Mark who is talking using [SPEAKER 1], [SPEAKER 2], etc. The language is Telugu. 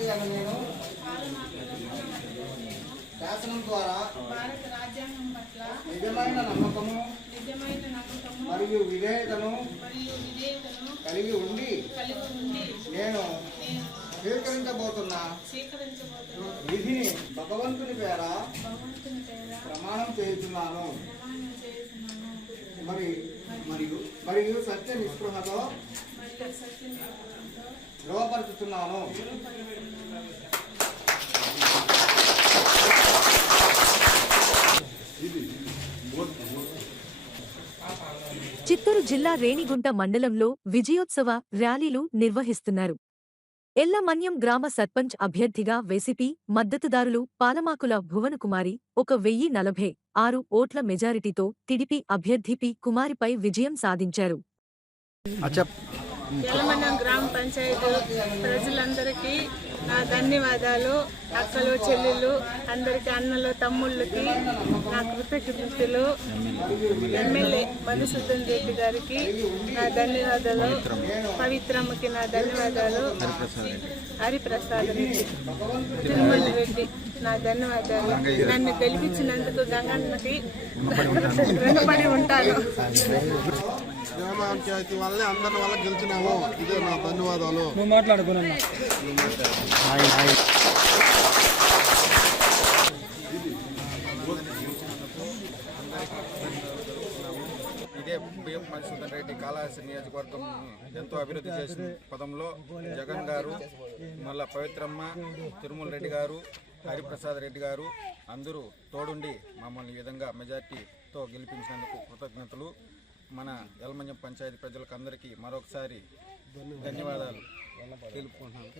[SPEAKER 1] పాలమాక్యాలు నేను. శాసనం ద్వారా
[SPEAKER 2] భారత రాజ్యాంగం పట్ల
[SPEAKER 1] నిజమైన నమ్మకము
[SPEAKER 2] నిజమైన నమ్మకము
[SPEAKER 1] మరియు విధేయతను
[SPEAKER 2] మరియు విధేయతను
[SPEAKER 1] కలిగి ఉండి
[SPEAKER 2] కలిగి ఉండి
[SPEAKER 1] నేను
[SPEAKER 2] నేను
[SPEAKER 1] స్వీకరించబోతున్న
[SPEAKER 2] స్వీకరించబోతున్న
[SPEAKER 1] విధిని భగవంతుని పేర
[SPEAKER 2] భగవంతుని పేర
[SPEAKER 1] ప్రమాణం చేస్తున్నాను
[SPEAKER 2] ప్రమాణం చేస్తున్నాను
[SPEAKER 1] మరి మరియు మరియు సత్య నిస్పృహతో ధృవపరుచుతున్నాను
[SPEAKER 3] చిత్తూరు జిల్లా రేణిగుంట మండలంలో విజయోత్సవ ర్యాలీలు నిర్వహిస్తున్నారు. ఎల్లమన్యం గ్రామ సర్పంచ్ అభ్యర్థిగా వైసీపీ మద్దతుదారులు పాలమాకుల భువనకుమారి ఒక వెయ్యి నలభై ఆరు ఓట్ల మెజారిటీతో టిడిపి అభ్యర్థి పి కుమారిపై విజయం సాధించారు.
[SPEAKER 2] యలమన్నం గ్రామ పంచాయతీ ప్రజలందరికీ నా ధన్యవాదాలు. అక్కలు చెల్లెళ్ళు అందరికీ అన్నలు తమ్ముళ్ళకి నా కృతజ్ఞతలు. ఎమ్మెల్యే మధుసూదన్ రెడ్డి గారికి నా ధన్యవాదాలు. పవిత్రమ్మకి నా ధన్యవాదాలు. హరిప్రసాద్ రెడ్డి. తిరుమల రెడ్డి నా ధన్యవాదాలు. నన్ను గెలిపించినందుకు గంగన్నకి రుణపడి ఉంటాను.
[SPEAKER 4] పంచాయతీ వల్లే అందరి వల్ల గెలిచినాము. ఇదే నా ధన్యవాదాలు.
[SPEAKER 5] ఇదే బిఎం మధుసూదన్ రెడ్డి కాళహస్తి నియోజకవర్గం ఎంతో అభివృద్ధి చేసిన పదంలో జగన్ గారు మళ్ళా పవిత్రమ్మ తిరుమల రెడ్డి గారు హరిప్రసాద్ రెడ్డి గారు అందరూ తోడుండి మమ్మల్ని ఈ విధంగా మెజార్టీతో గెలిపించినందుకు కృతజ్ఞతలు. మన యలమంజం పంచాయతీ ప్రజలకు అందరికీ మరొకసారి ధన్యవాదాలు. తెలుపుకుంటున్నాను.